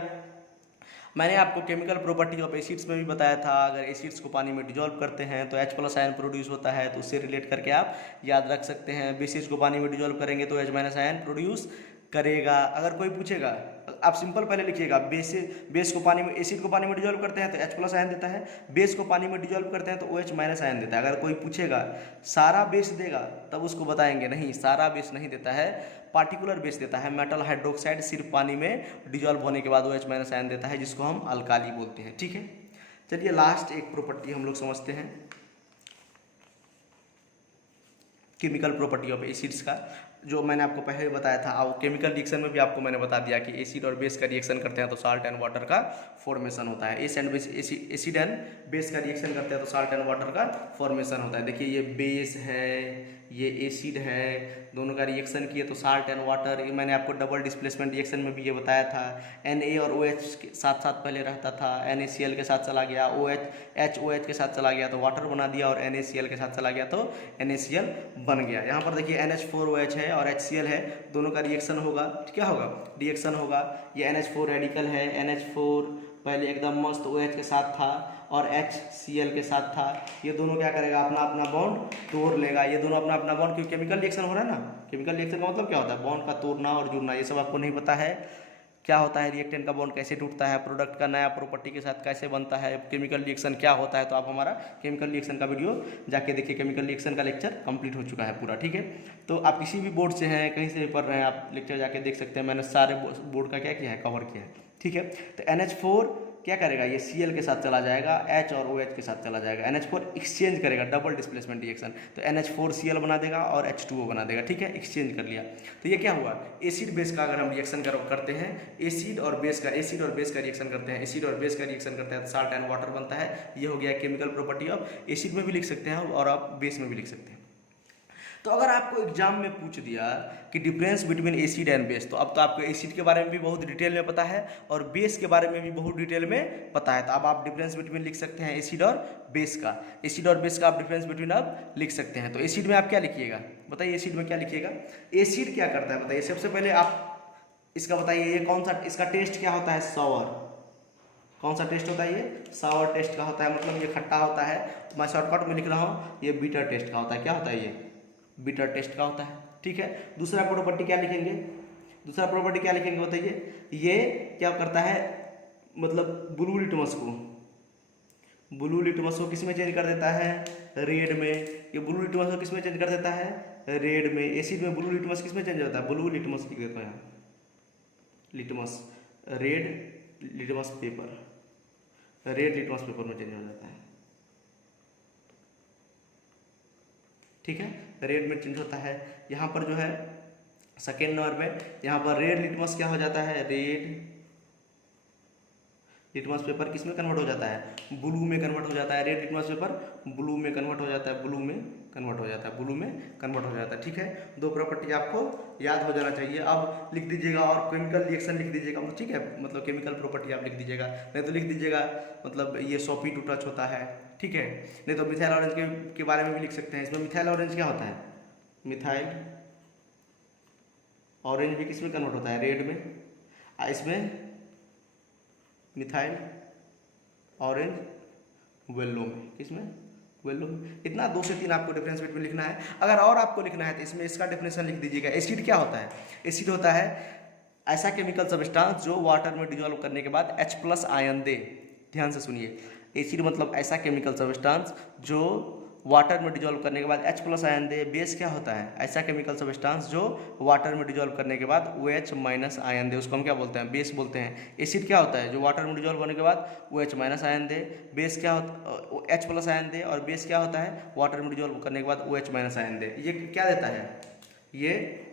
मैंने आपको केमिकल प्रॉपर्टी ऑफ एसिड्स में भी बताया था, अगर एसिड्स को पानी में डिजोल्व करते हैं तो H प्लस आयन प्रोड्यूस होता है, तो उससे रिलेट करके आप याद रख सकते हैं। बेसिस को पानी में डिजोल्व करेंगे तो H माइनस आयन प्रोड्यूस करेगा। अगर कोई पूछेगा, आप सिंपल पहले लिखिएगा, एसिड को पानी में डिजोल्व करते हैं तो H प्लस आयन देता है, बेस को पानी में डिजोल्व करते हैं तो OH माइनस आयन देता है। अगर कोई पूछेगा सारा बेस देगा तब उसको बताएंगे नहीं, सारा बेस नहीं देता है, पार्टिकुलर बेस देता है। मेटल हाइड्रोक्साइड सिर्फ पानी में डिजोल्व होने के बाद OH माइनस आयन देता है, जिसको हम अल्काली बोलते हैं। ठीक है, चलिए लास्ट एक प्रॉपर्टी हम लोग समझते हैं, केमिकल प्रॉपर्टी ऑफ एसिड्स का, जो मैंने आपको पहले बताया था। और केमिकल रिएक्शन में भी आपको मैंने बता दिया कि एसिड और बेस का रिएक्शन करते हैं तो साल्ट एंड वाटर का फॉर्मेशन होता है। एसिड एंड बेस का रिएक्शन करते हैं तो साल्ट एंड वाटर का फॉर्मेशन होता है। देखिए ये बेस है, ये एसिड है, दोनों का रिएक्शन किए तो साल्ट एंड वाटर। ये मैंने आपको डबल डिस्प्लेसमेंट रिएक्शन में भी ये बताया था। Na और OH के साथ साथ पहले रहता था, NaCl के साथ चला गया, OH के साथ चला गया तो वाटर बना दिया, और NaCl के साथ चला गया तो NaCl बन गया। यहाँ पर देखिए NH4OH है और HCl है, दोनों का रिएक्शन होगा, क्या होगा, रिएक्शन होगा। ये NH4 रेडिकल है, NH4 पहले एकदम मस्त OH के साथ था और HCl के साथ था। ये दोनों क्या करेगा, अपना अपना बॉन्ड तोड़ लेगा। ये दोनों अपना अपना बॉन्ड, क्योंकि केमिकल रिएक्शन हो रहा है ना, केमिकल रिएक्शन का मतलब क्या होता है, बॉन्ड का तोड़ना और जुड़ना। ये सब आपको नहीं पता है क्या होता है, रिएक्टेंट का बॉन्ड कैसे टूटता है, प्रोडक्ट का नया प्रॉपर्टी के साथ कैसे बनता है, केमिकल रिएक्शन क्या होता है। तो आप हमारा केमिकल रिएक्शन का वीडियो जाके देखिए, केमिकल रिएक्शन का लेक्चर कंप्लीट हो चुका है पूरा। ठीक है, तो आप किसी भी बोर्ड से हैं, कहीं से भी पढ़ रहे हैं, आप लेक्चर जाके देख सकते हैं। मैंने सारे बोर्ड का क्या किया है, कवर किया है। ठीक है, तो NH4 क्या करेगा, ये Cl के साथ चला जाएगा, H और OH के साथ चला जाएगा। NH4 एक्सचेंज करेगा, डबल डिस्प्लेसमेंट रिएक्शन, तो NH4Cl बना देगा और H2O बना देगा। ठीक है, एक्सचेंज कर लिया। तो ये क्या हुआ, एसिड बेस का अगर हम रिएक्शन करते हैं, एसिड और बेस का रिएक्शन करते हैं, एसिड और बेस का रिएक्शन करते हैं तो साल्ट एंड वाटर बनता है। ये हो गया केमिकल प्रॉपर्टी ऑफ एसिड में भी लिख सकते हैं और आप बेस में भी लिख सकते हैं। तो अगर आपको एग्जाम में पूछ दिया कि difference between acid and base, तो अब तो आपको एसिड के बारे में भी बहुत डिटेल में पता है और बेस के बारे में भी बहुत डिटेल में पता है। तो अब आप डिफरेंस बिटवीन लिख सकते हैं एसिड और बेस का। आप डिफरेंस बिटवीन आप लिख सकते हैं। तो एसिड में आप क्या लिखिएगा, बताइए एसिड में क्या लिखिएगा। एसिड क्या करता है बताइए, सबसे पहले आप इसका बताइए, ये कौन सा, इसका टेस्ट क्या होता है, सॉवर। कौन सा टेस्ट होता है, ये सॉवर टेस्ट का होता है, मतलब ये खट्टा होता है। मैं शॉर्टकट में लिख रहा हूँ, ये बीटर टेस्ट का होता है। क्या होता है, ये बीटर टेस्ट का होता है। ठीक है, दूसरा प्रॉपर्टी क्या लिखेंगे, बताइए। ये क्या करता है, मतलब ब्लू लिटमस को किस में चेंज कर देता है, रेड में। ये ब्लू लिटमस को किस में चेंज कर देता है, रेड में। एसिड में ब्लू लिटमस किस में चेंज होता है, ब्लू लिटमस लिख देता है, लिटमस, रेड लिटमस पेपर में चेंज हो जाता है। ठीक है, रेड में चेंज होता है। यहाँ पर जो है सेकेंड नंबर में, यहाँ पर रेड लिटमस क्या हो जाता है, रेड लिटमस पेपर किस में कन्वर्ट हो जाता है, ब्लू में कन्वर्ट हो जाता है। रेड लिटमस पेपर ब्लू में कन्वर्ट हो जाता है, ठीक है। दो प्रॉपर्टी आपको याद हो जाना चाहिए। अब लिख दीजिएगा और केमिकल रिएक्शन लिख दीजिएगा, ठीक है, मतलब केमिकल प्रॉपर्टी आप लिख दीजिएगा, नहीं तो लिख दीजिएगा मतलब ये सोपी टू टच होता है, ठीक है। नहीं तो मिथाइल ऑरेंज के बारे में भी लिख सकते हैं। इसमें मिथाइल ऑरेंज क्या होता है, मिथाइल ऑरेंज भी किस में कन्वर्ट होता है, रेड में। इसमें मिथाइल ऑरेंज येलो में, किसमें, येलो में। इतना 2 से 3 आपको डिफरेंस बिटवीन लिखना है। अगर और आपको लिखना है तो इसमें इसका डेफिनेशन लिख दीजिएगा। एसिड क्या होता है, एसिड होता है ऐसा केमिकल सब्सटेंस जो वाटर में डिजोल्व करने के बाद H+ आयन दे। ध्यान से सुनिए, एसिड मतलब ऐसा केमिकल सब्सटेंस जो वाटर में डिजोल्व करने के बाद H प्लस आयन दे। बेस क्या होता है? ऐसा केमिकल सब्सटेंस जो वाटर में डिजोल्व करने के बाद OH माइनस आयन दे, उसको हम क्या बोलते हैं? बेस बोलते हैं। एसिड क्या होता है? जो वाटर में डिजोल्व होने के बाद OH माइनस आयन दे। बेस क्या होता, H प्लस आयन दे, और बेस क्या होता है? वाटर में डिजोल्व करने के बाद OH माइनस आयन दे। ये क्या देता है? ये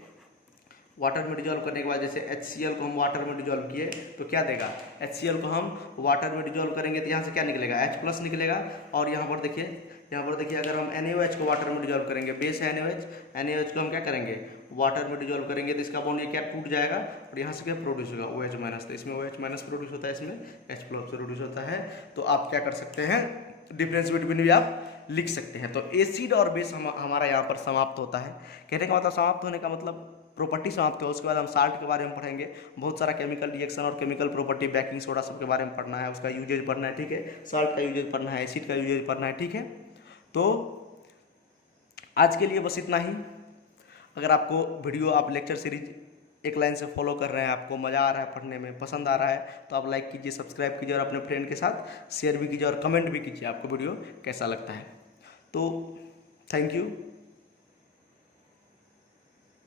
वाटर में डिजोल्व करने के बाद जैसे HCl को हम वाटर में डिजोल्व किए तो क्या देगा? HCl को हम वाटर में डिजोल्व करेंगे तो यहाँ से क्या निकलेगा? H प्लस निकलेगा। और यहाँ पर देखिए अगर हम NaOH को वाटर में डिजोल्व करेंगे, बेस है NaOH को हम क्या करेंगे? वाटर में डिजोल्व करेंगे तो इसका बॉन्ड ये क्या टूट जाएगा और यहाँ से क्या प्रोड्यूस होगा? OH minus. तो इसमें OH माइनस प्रोड्यूस होता है, इसमें H प्लस प्रोड्यूस होता है। तो आप क्या कर सकते हैं? डिफरेंस बिटवीन भी आप लिख सकते हैं। तो एसिड और बेस हमारा यहाँ पर समाप्त होता है। कहने का मतलब समाप्त होने का मतलब प्रॉपर्टी समाप्त हो। उसके बाद हम साल्ट के बारे में पढ़ेंगे, बहुत सारा केमिकल रिएक्शन और केमिकल प्रॉपर्टी, बेकिंग सोडा सब के बारे में पढ़ना है, उसका यूजेज पढ़ना है, ठीक है। साल्ट का यूजेज पढ़ना है, एसिड का यूजेज पढ़ना है, ठीक है। तो आज के लिए बस इतना ही। अगर आपको वीडियो, आप लेक्चर सीरीज एक लाइन से फॉलो कर रहे हैं, आपको मज़ा आ रहा है पढ़ने में, पसंद आ रहा है, तो आप लाइक कीजिए, सब्सक्राइब कीजिए और अपने फ्रेंड के साथ शेयर भी कीजिए और कमेंट भी कीजिए आपको वीडियो कैसा लगता है। तो थैंक यू।